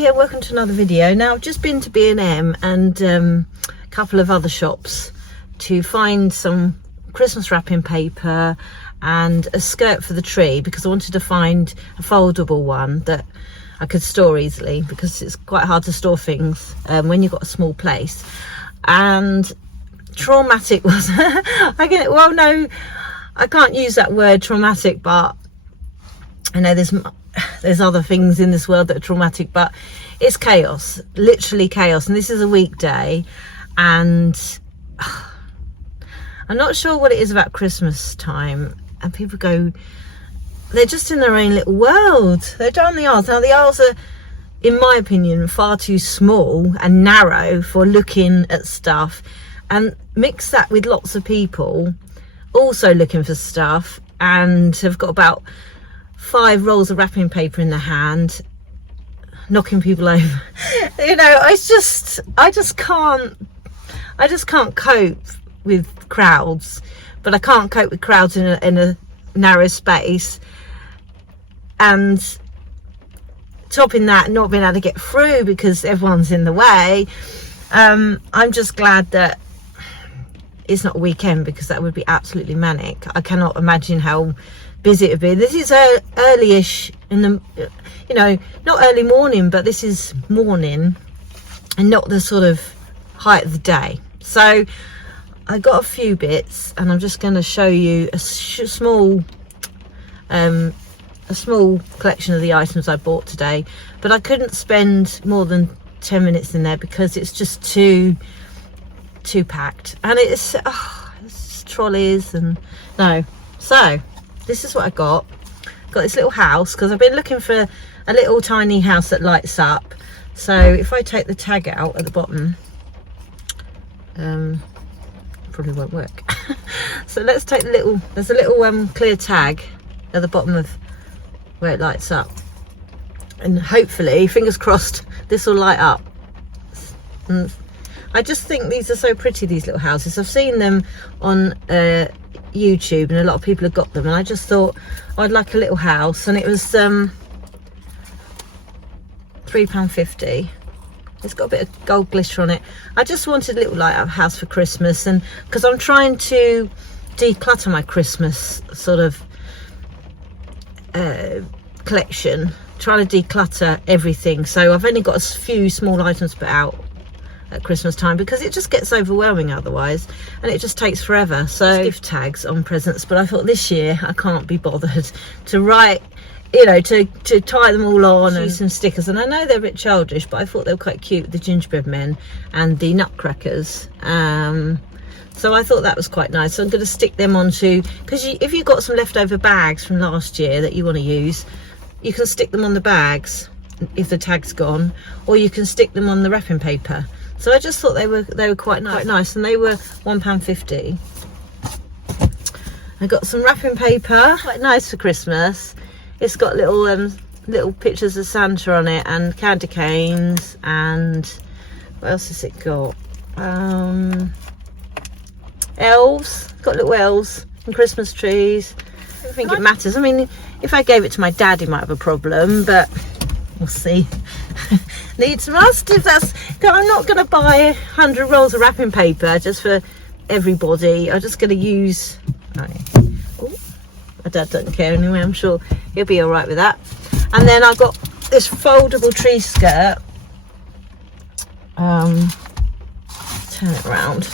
here, welcome to another video. Now I've just been to B&M and a couple of other shops to find some Christmas wrapping paper and a skirt for the tree, because I wanted to find a foldable one that I could store easily, because it's quite hard to store things when you've got a small place. And traumatic was no, I can't use that word traumatic, but I know there's other things in this world that are traumatic, but it's chaos, literally chaos. And this is a weekday, and I'm not sure what it is about Christmas time, and people go, they're just in their own little world. They're down the aisles. Now the aisles are, in my opinion, far too small and narrow for looking at stuff, and mix that with lots of people also looking for stuff and have got about 5 rolls of wrapping paper in their hand, knocking people over. You know, I just can't cope with crowds. But I can't cope with crowds in a narrow space, and topping that, not being able to get through because everyone's in the way. I'm just glad that it's not a weekend, because that would be absolutely manic. I cannot imagine how busy it would be. This is early-ish in the, you know, not early morning, but this is morning and not the sort of height of the day. So I got a few bits, and I'm just going to show you a small collection of the items I bought today. But I couldn't spend more than 10 minutes in there because it's just too packed, and it's trolleys and no. So this is what I got this little house, because I've been looking for a little tiny house that lights up. So if I take the tag out at the bottom, probably won't work. So let's take the little, there's a little clear tag at the bottom of where it lights up, and hopefully, fingers crossed, this will light up. And I just think these are so pretty, these little houses. I've seen them on YouTube, and a lot of people have got them, and I just thought I'd like a little house, and it was £3.50. It's got a bit of gold glitter on it. I just wanted a little light up house for Christmas, and because I'm trying to declutter my Christmas sort of collection, trying to declutter everything. So I've only got a few small items put out at Christmas time, because it just gets overwhelming otherwise, and it just takes forever. So gift tags on presents, but I thought this year I can't be bothered to write, you know, to tie them all on and some stickers. And I know they're a bit childish, but I thought they were quite cute, the gingerbread men and the nutcrackers. So I thought that was quite nice. So I'm going to stick them onto, because if you've got some leftover bags from last year that you want to use, you can stick them on the bags if the tag's gone, or you can stick them on the wrapping paper. So I just thought they were quite nice, and they were £1.50. I got some wrapping paper, quite nice for Christmas. It's got little pictures of Santa on it, and candy canes, and what else has it got? Elves, got little elves and Christmas trees. I don't think it matters. I mean, if I gave it to my dad, he might have a problem, but we'll see. Needs must. If that's, I'm not going to buy 100 rolls of wrapping paper just for everybody. I'm just going to use. Oh, my dad doesn't care anyway. I'm sure he'll be all right with that. And then I've got this foldable tree skirt. Turn it around.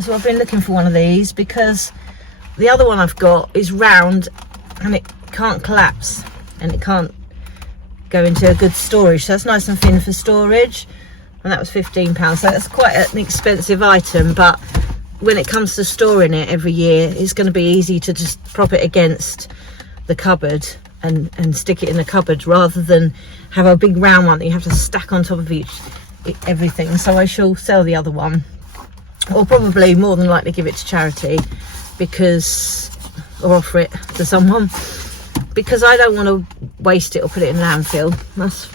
So I've been looking for one of these, because the other one I've got is round and it can't collapse, and it can't go into a good storage. So that's nice and thin for storage, and that was £15. So that's quite an expensive item, but when it comes to storing it every year, it's going to be easy to just prop it against the cupboard and stick it in the cupboard, rather than have a big round one that you have to stack on top of everything. So I shall sell the other one, or probably more than likely give it to charity, or offer it to someone, because I don't want to waste it or put it in landfill.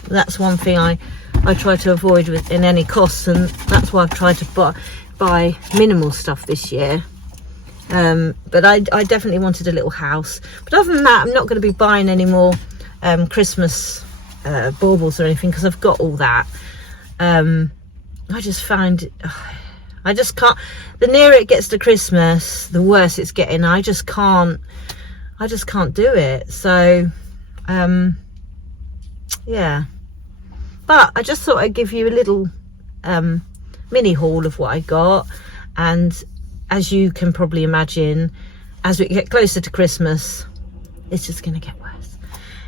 That's one thing I try to avoid in any costs, and that's why I've tried to buy minimal stuff this year. But I definitely wanted a little house. But other than that, I'm not going to be buying any more Christmas baubles or anything, because I've got all that. I just find I just can't, the nearer it gets to Christmas, the worse it's getting. I just can't do it. So yeah, but I just thought I'd give you a little mini haul of what I got. And as you can probably imagine, as we get closer to Christmas, it's just going to get worse.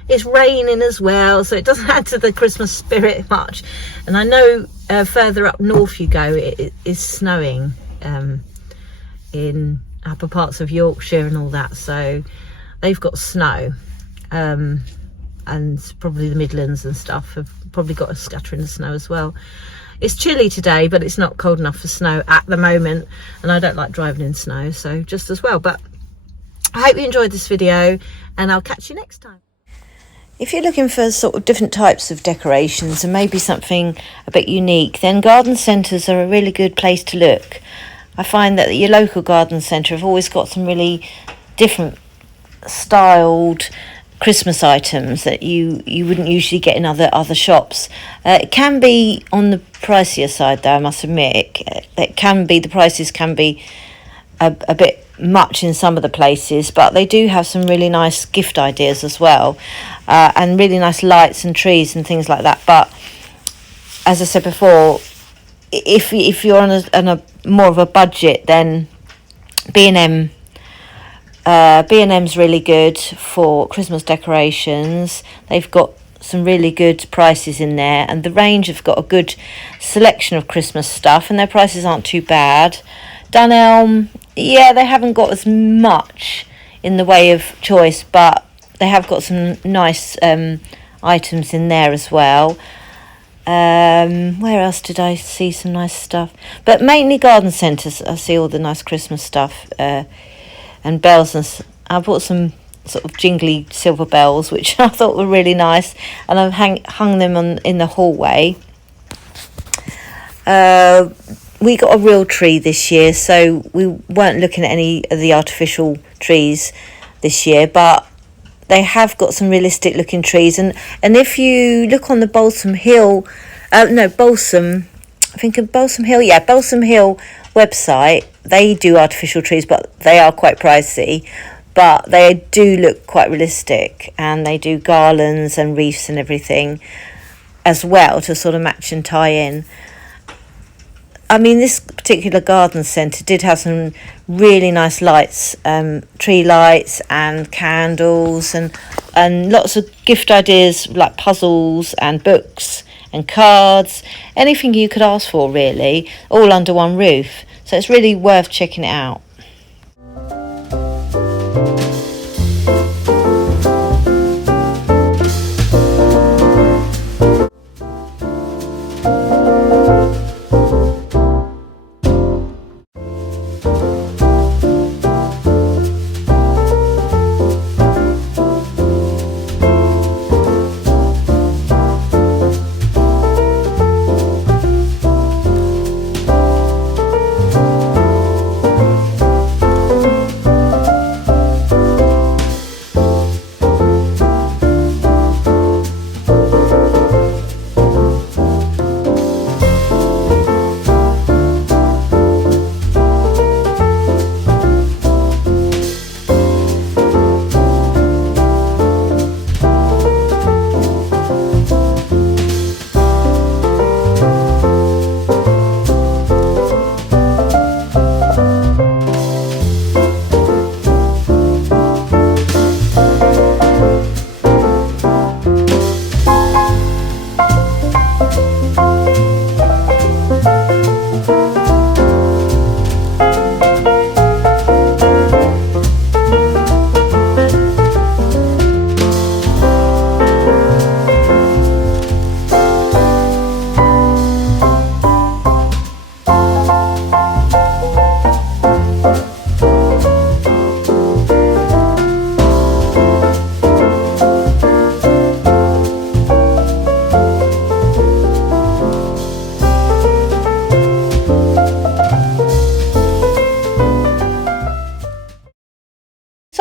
It's raining as well, so it doesn't add to the Christmas spirit much. And I know further up north you go, it is snowing in upper parts of Yorkshire and all that, so they've got snow, and probably the Midlands and stuff have probably got a scattering of snow as well. It's chilly today, but it's not cold enough for snow at the moment, and I don't like driving in snow, so just as well. But I hope you enjoyed this video, and I'll catch you next time. If you're looking for sort of different types of decorations and maybe something a bit unique, then garden centres are a really good place to look. I find that your local garden centre have always got some really different styled Christmas items that you wouldn't usually get in other shops. It can be on the pricier side though, I must admit. The prices can be a bit much in some of the places, but they do have some really nice gift ideas as well, and really nice lights and trees and things like that. But as I said before, if you're on a more of a budget, then B&M B&M's really good for Christmas decorations. They've got some really good prices in there, and the range have got a good selection of Christmas stuff, and their prices aren't too bad. Dunelm, yeah, they haven't got as much in the way of choice, but they have got some nice items in there as well. Where else did I see some nice stuff? But mainly garden centres, I see all the nice Christmas stuff, and bells. And I bought some sort of jingly silver bells, which I thought were really nice, and I've hung them in the hallway. We got a real tree this year, so we weren't looking at any of the artificial trees this year, but they have got some realistic looking trees. And if you look on the Balsam Hill website, they do artificial trees, but they are quite pricey, but they do look quite realistic, and they do garlands and wreaths and everything as well to sort of match and tie in. I mean, this particular garden centre did have some really nice lights, tree lights and candles, and lots of gift ideas like puzzles and books and cards, anything you could ask for really, all under one roof. So it's really worth checking it out.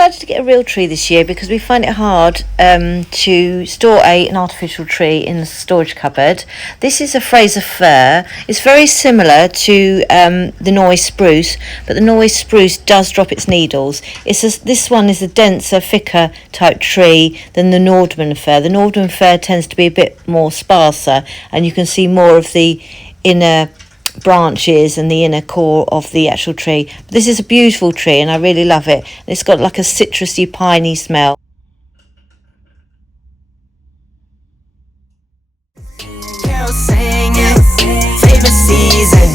decided to get a real tree this year because we find it hard to store an artificial tree in the storage cupboard. This is a Fraser fir. It's very similar to the Norway spruce, but the Norway spruce does drop its needles. This one is a denser, thicker type tree than the Nordmann fir. The Nordmann fir tends to be a bit more sparser, and you can see more of the inner branches and the inner core of the actual tree. But this is a beautiful tree and I really love it. It's got like a citrusy, piney smell. Carol singing, favorite season.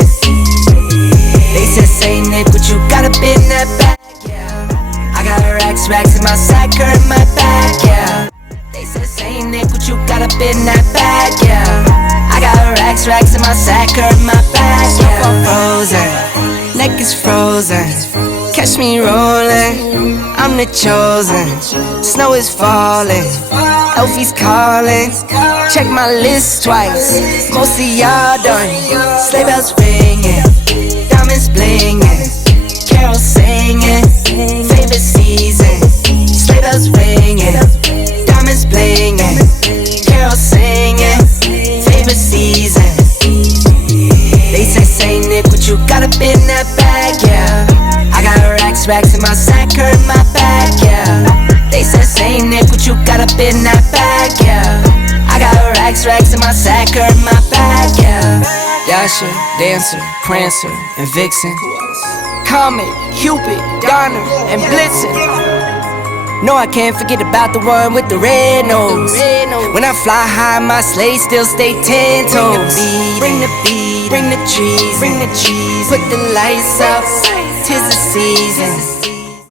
They said, say Nick, what you got up in that bag, yeah. I got racks in my sack, her in my bag, yeah. They said, say Nick, what you got up in that bag, yeah. I got racks in my sack, her in my bag, yeah. Snowfall frozen, neck is frozen. Catch me rolling, I'm the chosen. Snow is falling, Elfie's calling. Check my list twice, most of y'all done. Sleigh bells ringing, diamonds blinging. Carol singing, favorite season. Sleigh bells ringing, diamonds blinging. Carol singing, favorite season. They say Nick, what you got up in that bag, yeah. I got racks in my sack, her in my bag, yeah. They say Nick, what you got up in that bag, yeah. I got racks in my sack, her in my bag, yeah. Yasha, Dancer, Prancer, and Vixen. Comet, Cupid, Donner, and Blitzen. No, I can't forget about the one with the red nose. When I fly high, my sleigh still stay 10 toes. Bring the beat, bring the trees, put the lights up. 'Tis the season.